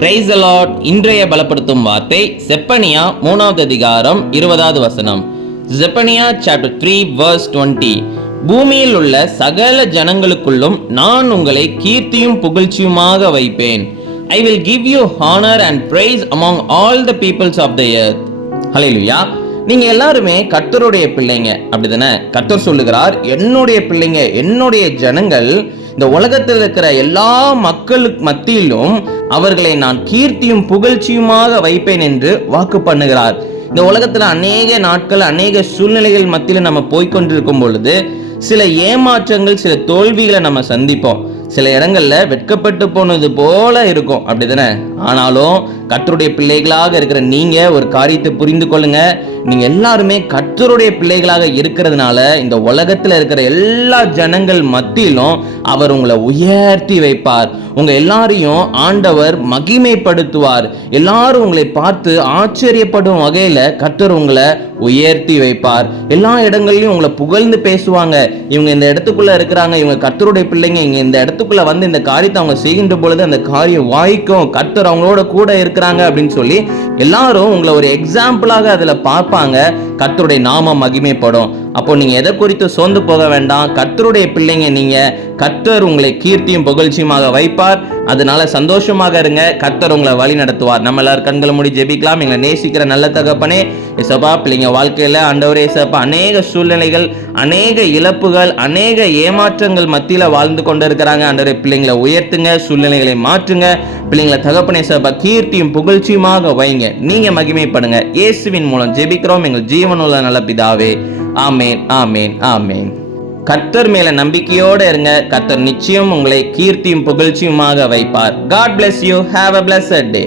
Praise the Lord. இன்றைய பலப்படுத்தும் வார்த்தை செப்பனியா 3வது அதிகாரம் 20வது வசனம். Zephaniah chapter 3 verse 20. பூமியில் உள்ள சகல ஜனங்களுக்குள்ளும் நான் உங்களை கீர்த்தியும் புகழ்ச்சியுமாக வைப்பேன். I will give you honor and praise among all the peoples of the earth. ஹல்லேலூயா. நீங்க எல்லாருமே கர்த்தருடைய பிள்ளைங்க, அப்படிதானே? கர்த்தர் சொல்லுகிறார், என்னுடைய பிள்ளைங்க, என்னுடைய ஜனங்கள் இந்த உலகத்தில் இருக்கிற எல்லா மக்களுக்கு மத்தியிலும் அவர்களை நான் கீர்த்தியும் புகழ்ச்சியுமாக வைப்பேன் என்று வாக்கு பண்ணுகிறார். இந்த உலகத்துல அநேக நாட்கள் அநேக சூழ்நிலைகள் மத்தியில நம்ம போய்கொண்டிருக்கும் பொழுது சில ஏமாற்றங்கள், சில தோல்விகளை நம்ம சந்திப்போம். சில இடங்கள்ல வெட்கப்பட்டு போனது போல இருக்கும், அப்படிதானே? ஆனாலும் கர்த்தருடைய பிள்ளைகளாக இருக்கிற நீங்க ஒரு காரியத்தை புரிந்து கொள்ளுங்க. நீங்க எல்லாருமே கர்த்தருடைய பிள்ளைகளாக இருக்கிறதுனால இந்த உலகத்துல இருக்கிற எல்லா ஜனங்கள் மத்தியிலும் அவர் உங்களை உயர்த்தி வைப்பார். உங்க எல்லாரையும் ஆண்டவர் மகிமைப்படுத்துவார். எல்லாரும் உங்களை பார்த்து ஆச்சரியப்படும் வகையில கர்த்தர் உங்களை உயர்த்தி வைப்பார். எல்லா இடங்கள்லயும் உங்களை புகழ்ந்து பேசுவாங்க. இவங்க இந்த இடத்துக்குள்ள இருக்கிறாங்க, இவங்க கர்த்தருடைய பிள்ளைங்க, இங்க இந்த இடத்துக்குள்ள வந்து இந்த காரியத்தை அவங்க செய்கின்ற பொழுது அந்த காரியம் வாய்க்கும், கர்த்தர் அவங்களோட கூட இருக்கிறாங்க அப்படின்னு சொல்லி எல்லாரும் உங்களை ஒரு எக்ஸாம்பிளாக அதுல பார்ப்பாங்க. கர்த்தருடைய நாமம் மகிமைப்படும். அப்போ நீங்க எதை குறித்து சோர்ந்து போக வேண்டாம். கர்த்தருடைய பிள்ளைங்க நீங்க, கர்த்தர் உங்களை கீர்த்தியும் புகழ்ச்சியுமாக வைப்பார். அதனால சந்தோஷமாக இருங்க. கர்த்தர் உங்களை வழி நடத்துவார். நம்ம எல்லாரும் கண்களை மூடி ஜெபிக்கலாம். எங்களை நேசிக்கிற நல்ல தகப்பனே, இசப்பா, பிள்ளைங்க வாழ்க்கையில ஆண்டவரே இசப்பா, அநேக சூழ்நிலைகள், அநேக இழப்புகள், அநேக ஏமாற்றங்கள் மத்தியில வாழ்ந்து கொண்டு இருக்கிறாங்க. ஆண்டவரே, பிள்ளைங்களை உயர்த்துங்க, சூழ்நிலைகளை மாற்றுங்க. பிள்ளைங்களை தகப்பனே இசப்பா, கீர்த்தியும் புகழ்ச்சியுமாக வைங்க. நீங்க மகிமைப்படுங்க. இயேசுவின் மூலம் ஜெபிக்கிறோம் எங்கள் ஜீவனுள்ள நல்ல பிதாவே. ஆமேன், ஆமேன், ஆமேன். கர்த்தர் மேல நம்பிக்கையோடு இருங்க. கர்த்தர் நிச்சயம் உங்களை கீர்த்தியும் புகழ்ச்சியுமாக வைப்பார். God bless you. Have a blessed day.